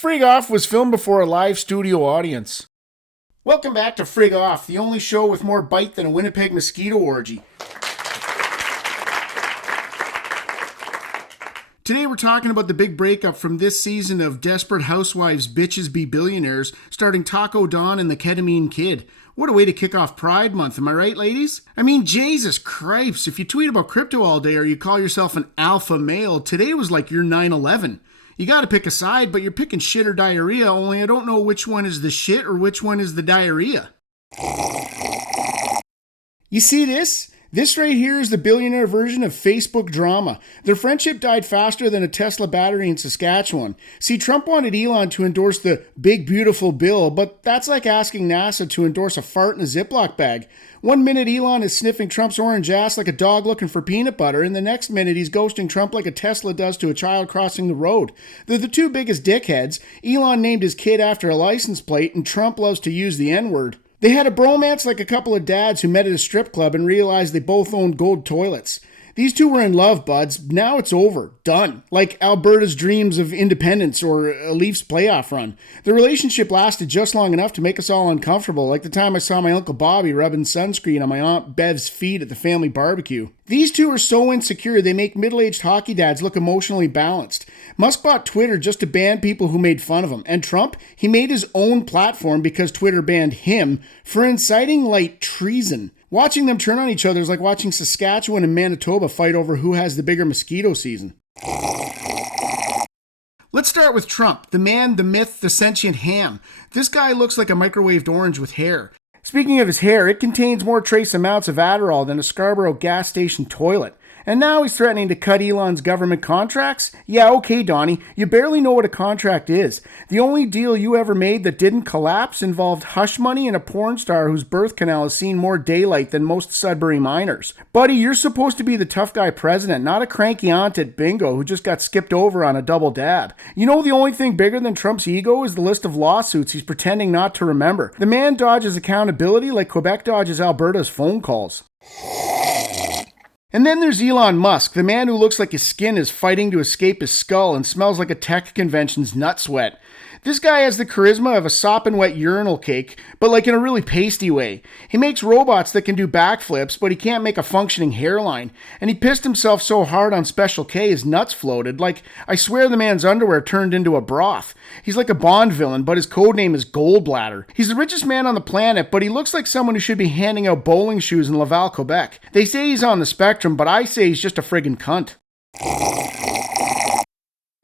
Frig Off was filmed before a live studio audience. Welcome back to Frig Off, the only show with more bite than a Winnipeg mosquito orgy. Today we're talking about the big breakup from this season of Desperate Housewives Bitches Be Billionaires, starring Taco Dawn and the Ketamine Kid. What a way to kick off Pride Month, am I right, ladies? I mean, Jesus Christ, if you tweet about crypto all day or you call yourself an alpha male, today was like your 9/11. You gotta pick a side, but you're picking shit or diarrhea, only I don't know which one is the shit or which one is the diarrhea. You see this? This right here is the billionaire version of Facebook drama. Their friendship died faster than a Tesla battery in Saskatchewan. See, Trump wanted Elon to endorse the big beautiful bill, but that's like asking NASA to endorse a fart in a Ziploc bag. One minute Elon is sniffing Trump's orange ass like a dog looking for peanut butter, and the next minute he's ghosting Trump like a Tesla does to a child crossing the road. They're the two biggest dickheads. Elon named his kid after a license plate, and Trump loves to use the N-word. They had a bromance like a couple of dads who met at a strip club and realized they both owned gold toilets. These two were in love, buds. Now it's over. Done. Like Alberta's dreams of independence or a Leafs playoff run. The relationship lasted just long enough to make us all uncomfortable, like the time I saw my Uncle Bobby rubbing sunscreen on my Aunt Bev's feet at the family barbecue. These two are so insecure they make middle-aged hockey dads look emotionally balanced. Musk bought Twitter just to ban people who made fun of him. And Trump, he made his own platform because Twitter banned him for inciting light treason. Watching them turn on each other is like watching Saskatchewan and Manitoba fight over who has the bigger mosquito season. Let's start with Trump, the man, the myth, the sentient ham. This guy looks like a microwaved orange with hair. Speaking of his hair, it contains more trace amounts of Adderall than a Scarborough gas station toilet. And now he's threatening to cut Elon's government contracts? Yeah, okay, Donnie, you barely know what a contract is. The only deal you ever made that didn't collapse involved hush money and a porn star whose birth canal has seen more daylight than most Sudbury miners. Buddy, you're supposed to be the tough guy president, not a cranky aunt at bingo who just got skipped over on a double dab. You know the only thing bigger than Trump's ego is the list of lawsuits he's pretending not to remember. The man dodges accountability like Quebec dodges Alberta's phone calls. And then there's Elon Musk, the man who looks like his skin is fighting to escape his skull and smells like a tech convention's nut sweat. This guy has the charisma of a sopping wet urinal cake, but like in a really pasty way. He makes robots that can do backflips, but he can't make a functioning hairline. And he pissed himself so hard on Special K his nuts floated, like I swear the man's underwear turned into a broth. He's like a Bond villain, but his codename is Goldbladder. He's the richest man on the planet, but he looks like someone who should be handing out bowling shoes in Laval, Quebec. They say he's on the spectrum, but I say he's just a friggin' cunt.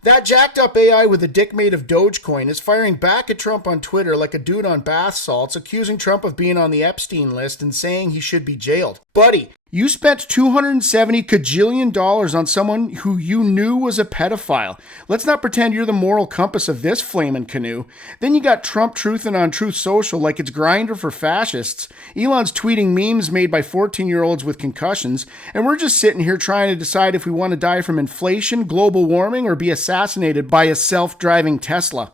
That jacked up AI with a dick made of Dogecoin is firing back at Trump on Twitter like a dude on bath salts, accusing Trump of being on the Epstein list and saying he should be jailed. Buddy, you spent $270 kajillion on someone who you knew was a pedophile. Let's not pretend you're the moral compass of this flamin' canoe. Then you got Trump truthin' on Truth Social like it's Grindr for fascists. Elon's tweeting memes made by 14-year-olds with concussions, and we're just sitting here trying to decide if we want to die from inflation, global warming, or be assassinated by a self-driving Tesla.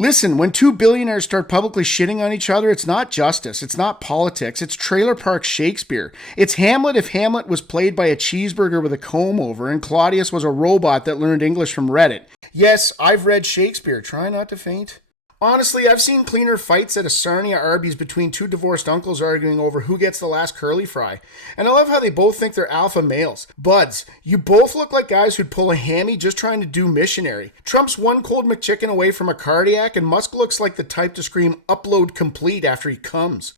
Listen, when two billionaires start publicly shitting on each other, it's not justice, it's not politics, it's Trailer Park Shakespeare. It's Hamlet if Hamlet was played by a cheeseburger with a comb over and Claudius was a robot that learned English from Reddit. Yes, I've read Shakespeare, try not to faint. Honestly, I've seen cleaner fights at a Sarnia Arby's between two divorced uncles arguing over who gets the last curly fry. And I love how they both think they're alpha males. Buds, you both look like guys who'd pull a hammy just trying to do missionary. Trump's one cold McChicken away from a cardiac, and Musk looks like the type to scream upload complete after he comes.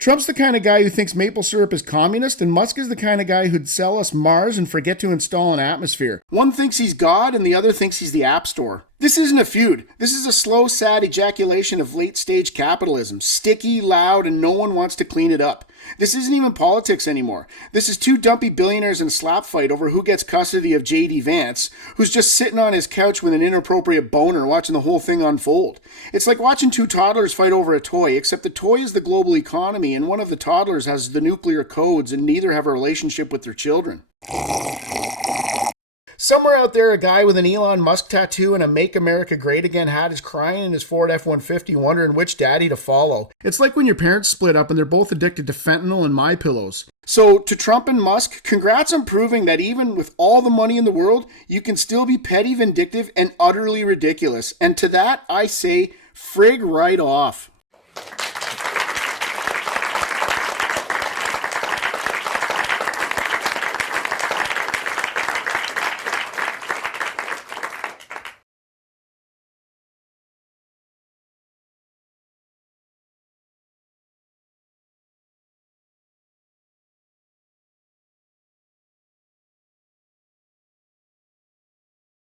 Trump's the kind of guy who thinks maple syrup is communist, and Musk is the kind of guy who'd sell us Mars and forget to install an atmosphere. One thinks he's God, and the other thinks he's the App Store. This isn't a feud. This is a slow, sad ejaculation of late-stage capitalism. Sticky, loud, and no one wants to clean it up. This isn't even politics anymore. This is two dumpy billionaires in a slap fight over who gets custody of J.D. Vance, who's just sitting on his couch with an inappropriate boner watching the whole thing unfold. It's like watching two toddlers fight over a toy, except the toy is the global economy, and one of the toddlers has the nuclear codes, and neither have a relationship with their children. Somewhere out there, a guy with an Elon Musk tattoo and a Make America Great Again hat is crying in his Ford F-150 wondering which daddy to follow. It's like when your parents split up and they're both addicted to fentanyl and MyPillows. So to Trump and Musk, congrats on proving that even with all the money in the world, you can still be petty, vindictive, and utterly ridiculous. And to that, I say, frig right off.